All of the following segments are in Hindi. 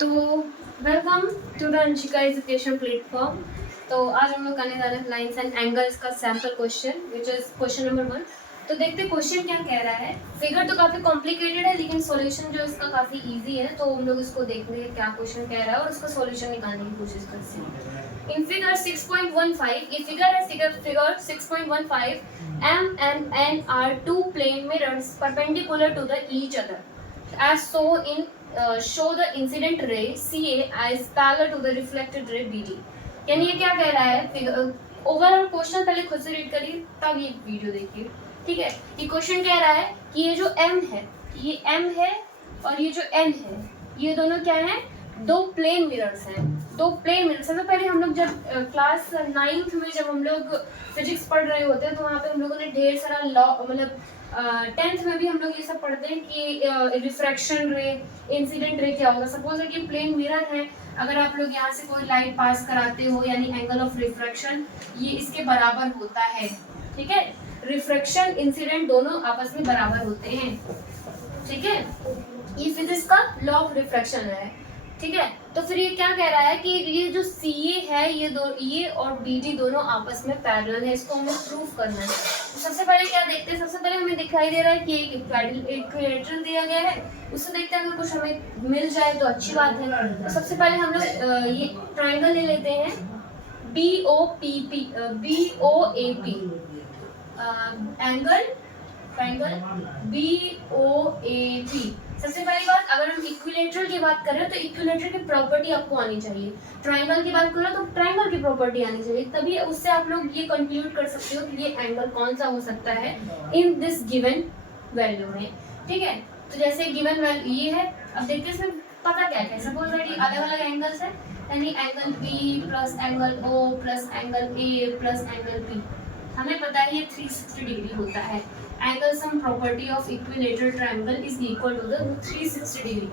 तो welcome to the Anshika education platform. तो आज हम लोग करने जा रहे हैं लाइन्स एंड एंगल्स का sample question which is question number 1। तो देखते हैं क्वेश्चन क्या कह रहा है। फिगर तो काफ़ी कॉम्प्लिकेटेड है लेकिन सॉल्यूशन जो इसका काफ़ी इजी है, तो हम लोग इसको देखते हैं क्या क्वेश्चन कह रहा है और उसका सॉल्यूशन निकालने की कोशिश करते हैं। इन फिगर 6.15 ये फिगर है, figure 6.15 M and N are two plane mirrors perpendicular to the each other as so in show the incident ray CA as parallel to the reflected ray BD। यानी ये क्या कह रहा है, ओवरऑल क्वेश्चन पहले खुद से रीड करिए तब ये वीडियो देखिए, ठीक है। ये क्वेश्चन कह रहा है कि ये जो M है, ये M है और ये जो N है, ये दोनों क्या है, दो प्लेन मिरर्स हैं। दो प्लेन मिरर, सबसे पहले हम लोग जब क्लास 9th में जब हम लोग फिजिक्स पढ़ रहे होते हैं तो वहाँ पे हम लोगों ने ढेर सारा लॉ, मतलब 10th में भी हम लोग ये सब पढ़ते हैं कि रिफ्रैक्शन रे, इंसिडेंट रे क्या होगा। सपोज है कि प्लेन मिरर है, अगर आप लोग यहाँ से कोई लाइट पास कराते हो यानी एंगल ऑफ रिफ्रैक्शन ये इसके बराबर होता है, ठीक है। रिफ्रैक्शन इंसिडेंट दोनों आपस में बराबर होते हैं, ठीक है। ये फिजिक्स का लॉ ऑफ रिफ्रैक्शन है, ठीक है। तो फिर ये क्या कह रहा है कि ये जो CA है ये और BD दोनों आपस में पैरेलल है, इसको हमें प्रूफ करना है। तो सबसे पहले क्या देखते हैं, सबसे पहले हमें दिखाई दे रहा है कि एक इक्विलैटरल दिया गया है, उससे देखते हैं अगर कुछ हमें मिल जाए तो अच्छी बात है। तो सबसे पहले हम लोग ये ट्राइंगल ले लेते हैं BOAP एंगल ट्राइंगल BOAP। सबसे पहली बात, अगर हम इक्विलैटरल की बात कर रहे हैं तो इक्विलैटरल की प्रॉपर्टी आपको आनी चाहिए। ट्राइंगल की बात करो तो ट्राइंगल की प्रॉपर्टी आनी चाहिए, तभी उससे आप लोग ये कंक्लूड कर सकते हो कि ये एंगल कौन सा हो सकता है इन दिस गिवन वैल्यू में, ठीक है। तो जैसे गिवन वैल्यू ये है, अब देखते हैं इसमें पता क्या है। सपोज दैट ये अलग अलग एंगल्स है, यानी angle B plus angle O plus angle A plus angle P, हमें पता है ये 360 डिग्री होता है। Angle sum property of equilateral triangle is equal to the 360 degree.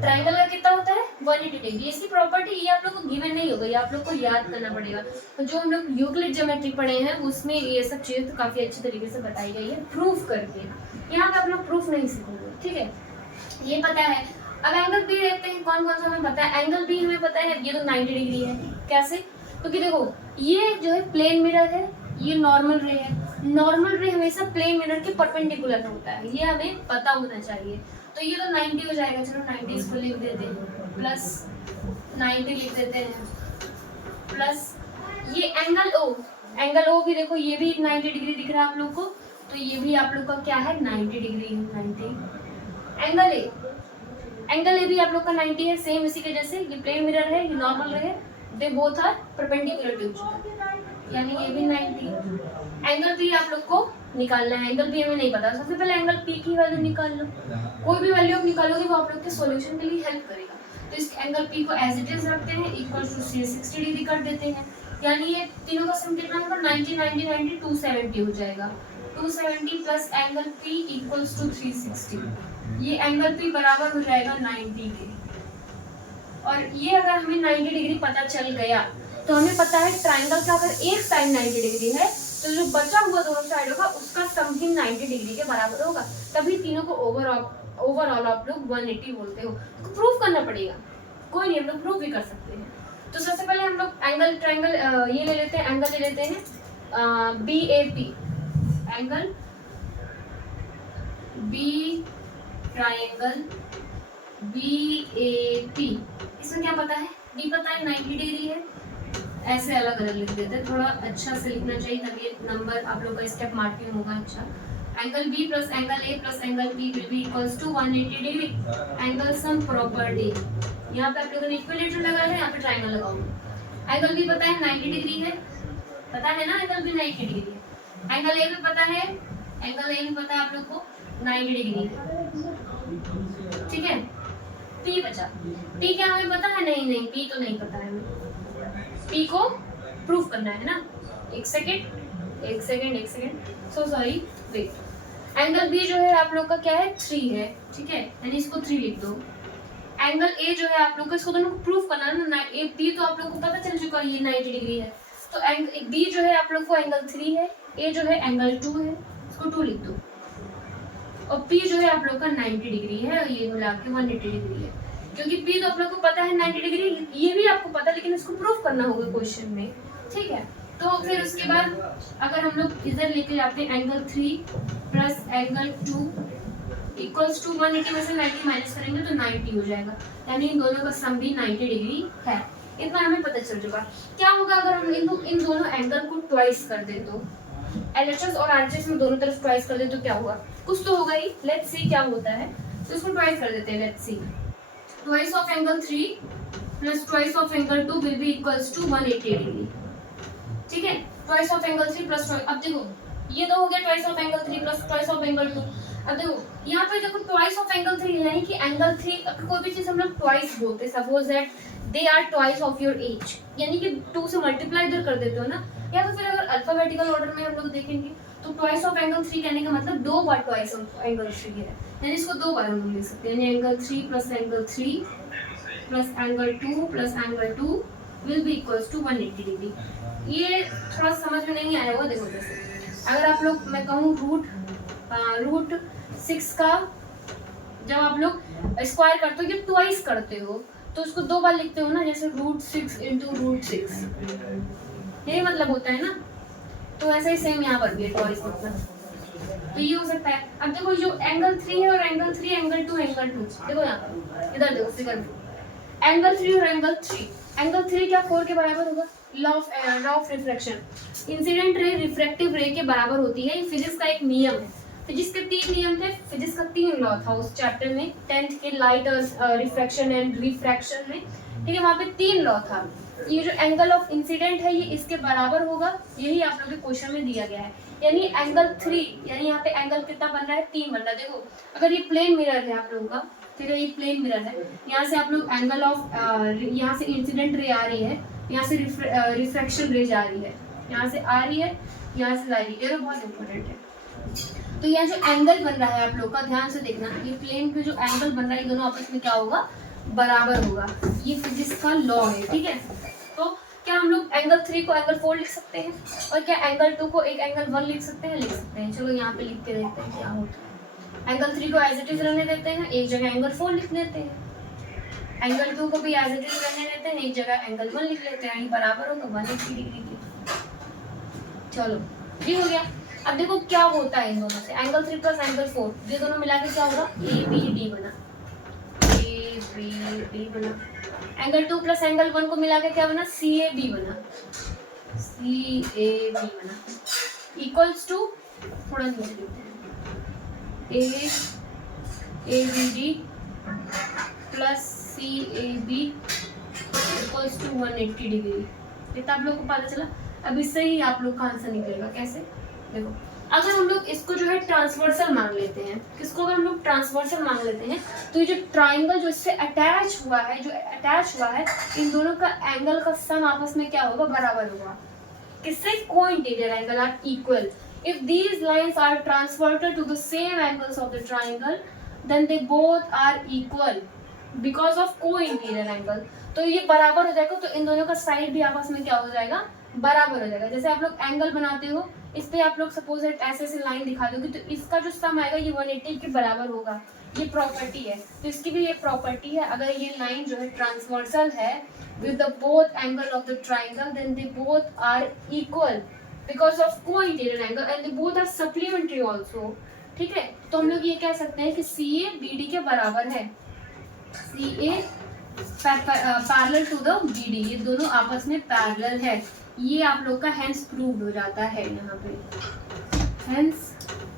Triangle का कितना होता है 180 डिग्री। इसकी प्रॉपर्टी ये आप लोग को गिवन नहीं होगा, ये आप लोग को याद करना पड़ेगा। तो जो हम लोग यूक्लिड ज्योमेट्री पढ़े हैं उसमें ये सब चीज़ें तो काफ़ी अच्छी तरीके से बताई गई है प्रूफ करके। यहाँ पे आप लोग प्रूफ नहीं सीखोगे, ठीक है। ये पता है। अब एंगल B देखते हैं कौन कौन सा हमें पता है। एंगल B हमें पता है ये तो 90 डिग्री है। कैसे? क्योंकि देखो ये जो है प्लेन मिरर है, ये नॉर्मल रे है। नॉर्मल रे हमेशा प्लेन मिरर के परपेंडिकुलर होता है, ये हमें पता होना चाहिए। तो ये तो 90 हो जाएगा, चलो 90 इसको लिख देते हैं, प्लस 90 लिख देते हैं, प्लस ये एंगल O भी देखो ये भी 90 डिग्री दिख रहा है आप लोग को, तो ये भी आप लोग का क्या है 90 डिग्री है। 90 एंगल ए भी आप लोग का 90 है, सेम इसी के जैसे। ये प्लेन मिरर है, ये नॉर्मल रे है, they both are perpendicular to each other, यानी ये भी 90। एंगल B आप लोग को निकालना है। एंगल B हमें नहीं पता, सबसे पहले एंगल P की वैल्यू निकाल लो। कोई भी वैल्यू आप निकालोगे वो आप लोग के सॉल्यूशन के लिए हेल्प करेगा। तो इस एंगल P को एज इट इज रखते हैं, इक्वल टू 60 डिग्री कर देते हैं, यानी ये तीनों का सम कितना होगा 90 90 90 270 हो जाएगा। 270 plus angle P equals to 360, ये एंगल P बराबर हो जाएगा 90 के। और ये अगर हमें 90 डिग्री पता चल गया तो हमें पता है ट्राइंगल का अगर एक साइड 90 डिग्री है तो जो बचा हुआ दोनों साइड होगा उसका सम भी 90 डिग्री के बराबर होगा, तभी तीनों को ओवरऑल आप लोग 180 बोलते हो। तो प्रूफ करना पड़ेगा, कोई नहीं हम लोग प्रूफ भी कर सकते हैं। तो सबसे पहले हम लोग एंगल ट्राइंगल ये ले लेते हैं, एंगल ले लेते हैं BAP, angle B triangle BAP। इसमें क्या पता है, B पता है 90 डिग्री है, ऐसे अलग अलग लिख देते हैं, थोड़ा अच्छा से लिखना चाहिए तभी नंबर आप लोग का स्टेप मार्किंग होगा अच्छा। Angle B plus angle A plus angle B will be equals to 180 degree. Angle sum property, यहाँ पे आप लोगों ने इक्विलैटरल लगा है, यहाँ पे ट्राइंगल लगाओगे। एंगल B पता है 90 डिग्री है, पता है ना, एंगल B 90 डिग्री है। एंगल A भी पता है, एंगल A भी पता है आप लोग को 90 डिग्री है, ठीक है। P बचा, P क्या हमें पता है? नहीं P तो नहीं पता है हमें, P को प्रूफ करना है ना। एक second so sorry wait. Angle B जो है आप लोग का क्या है 3 है, ठीक है, यानी इसको 3 लिख दो। एंगल A जो है आप लोग का, इसको दोनों को प्रूफ करना है ना। P तो आप लोग को पता चल चुका है ये 90 डिग्री है, तो B जो है आप लोग को एंगल 3 है, A जो है एंगल 2 है, इसको 2 लिख दो। और P जो है आप लोग का 90 डिग्री है और ये मिला के 180 डिग्री है। क्योंकि P तो आप लोग को पता है 90 डिग्री, ये भी आपको पता है, लेकिन इसको प्रूफ करना होगा क्वेश्चन में, ठीक है। तो फिर उसके बाद अगर हम लोग इधर लेके जाते हैं angle 3 plus angle 2 equals to 180 में से 90 माइनस करेंगे तो 90 हो जाएगा, यानी इन दोनों का सम भी 90 डिग्री है। इतना हमें पता चल चुका। क्या होगा अगर हम इन दोनों एंगल को ट्वाइस कर दे तो, एलएचएस और आरएचएस में दोनों तरफ ट्वाइस कर दे तो क्या होगा, कुछ तो होगा ही। लेट्स सी क्या होता है, तो इसको ट्वाइस कर देते हैं। Let's see, twice of angle 3 plus twice of angle 2 will be equals to 180 degree, ठीक है। ट्वाइस ऑफ एंगल 3 प्लस, अब देखो ये तो हो गया twice of angle 3 plus twice of angle 2। अब देखो यहाँ पे देखो ट्वाइस ऑफ एंगल 3 यानी कि एंगल 3, कोई भी चीज हम लोग ट्वाइस बोलते हैं, suppose that they are twice of your age, यानी कि 2 से मल्टीप्लाई इधर कर देते हो ना, या तो फिर अगर अल्फाबेटिकल ऑर्डर में हम लोग देखेंगे तो ट्वाइस ऑफ एंगल 3 कहने का मतलब 2 बार ट्वाइस ऑफ एंगल 3 है, यानी इसको 2 बार हम लोग लिख सकते हैं, यानी angle 3 plus angle 3 plus angle 2 plus angle 2 will be equals to 180 degree. ये थोड़ा समझ में नहीं आया होगा। देखो जैसे अगर आप लोग, मैं कहूँ रूट 6 का जब आप लोग स्क्वायर करते हो, ये ट्वाइस करते हो तो उसको 2 बार लिखते हो ना, जैसे रूट 6 इंटू रूट 6, यही मतलब होता है ना। तो ऐसा ही सेम यहाँ पर भी है ट्वाइस मतलब, तो ये हो सकता है। अब देखो जो एंगल 3 है और एंगल 3 एंगल 2 देखो यहाँ पर, इधर देखो फिगर में एंगल 3 और एंगल 3 क्या 4 के बराबर होगा, law of refraction, incident ray refractive रे के बराबर होती है। ये फिजिक्स का एक नियम है। फिजिक्स के 3 नियम थे, फिजिक्स का 3 लॉ था उस चैप्टर में 10th के लाइट और रिफ्रैक्शन एंड रिफ्रैक्शन में, ठीक है। वहाँ पे 3 लॉ था। ये जो एंगल ऑफ इंसिडेंट है ये इसके बराबर होगा, यही आप लोग के क्वेश्चन में दिया गया है। यानी एंगल 3, यानी यहाँ पे एंगल कितना बन रहा है, 3 बन रहा है। देखो अगर ये प्लेन मिरर है आप लोगों का, ठीक है, ये प्लेन मिरर है, यहाँ से आप लोग एंगल ऑफ, यहाँ से इंसिडेंट रे आ रही है, यहाँ से रिफ्रैक्शन रे जा रही है, यहाँ से आ रही है, यहाँ से जा रही है, ये तो बहुत इंपॉर्टेंट है। तो यहाँ जो एंगल बन रहा है आप लोग का, ध्यान से देखना, ये प्लेन पे जो एंगल बन रहा है ये दोनों आपस में क्या होगा, बराबर होगा। ये फिजिक्स का लॉ है, ठीक है। तो क्या हम लोग एंगल 3 को एंगल 4 लिख सकते हैं, और क्या एंगल 2 को एक एंगल 1 लिख सकते हैं, लिख सकते हैं। चलो यहाँ पे लिख के देखते हैं क्या होता है। एंगल 3 को एज इट इज रहने देते हैं, एक जगह एंगल 4 लिख लेते हैं। एंगल 2 को भी एज इट इज रहने देते हैं, एक जगह एंगल 1 लिख लेते हैं, बराबर होगा 180 डिग्री की। चलो ये हो गया। अब देखो क्या होता है इन दोनों से, एंगल 3 प्लस एंगल 4, ये दोनों मिला के क्या होगा, ABD बना, ABD बना। एंगल 2 प्लस एंगल 1 को मिला के क्या बना, CAB बना, CAB बना, इक्वल्स टू, थोड़ा नीचे लिखते हैं, ABD plus CAB equals to 180 degree. इतना आप लोग को पता चला। अब इससे ही आप लोग का आंसर निकलेगा। कैसे, देखो अगर हम लोग इसको जो है ट्रांसवर्सल मान लेते हैं, किसको अगर हम लोग ट्रांसवर्सल मान लेते हैं, तो ये जो ट्राइंगल जो इससे अटैच हुआ है, इन दोनों का एंगल का सम आपस में क्या होगा, बराबर होगा। किससे, co-interior angle are equal. If these lines are transverted to the same angles of the triangle then they both are equal because of co-interior angle. तो ये बराबर हो जाएगा, तो इन दोनों का साइड भी आपस में क्या हो जाएगा, बराबर हो जाएगा। जैसे आप लोग एंगल बनाते हो, इस पे आप लोग सपोज ऐसे ऐसे लाइन दिखा दोगे, तो इसका जो सम आएगा ये 180 के बराबर होगा। ये प्रॉपर्टी है, तो इसकी भी ये प्रॉपर्टी है। अगर ये लाइन जो है ट्रांसवर्सल है with the both angle of the triangle then they both are equal because of co-interior angle and they both are supplementary also, ठीक है। तो हम लोग ये कह सकते हैं कि CA BD के बराबर है, CA parallel to the BD, ये दोनों आपस में पैरेलल है। ये आप लोग का हेंस प्रूव्ड हो जाता है यहाँ पे, हेंस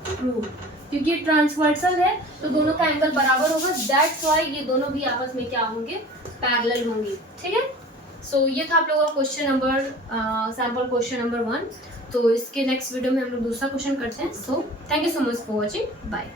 प्रूव्ड, क्योंकि ये ट्रांसवर्सल है तो दोनों का एंगल बराबर होगा। दैट्स व्हाई ये दोनों भी आपस में क्या होंगे, पैरेलल होंगे, ठीक है। सो ये था आप लोगों का question number, sample question number 1। तो इसके नेक्स्ट वीडियो में हम लोग दूसरा क्वेश्चन करते हैं। So thank you so much for watching, bye.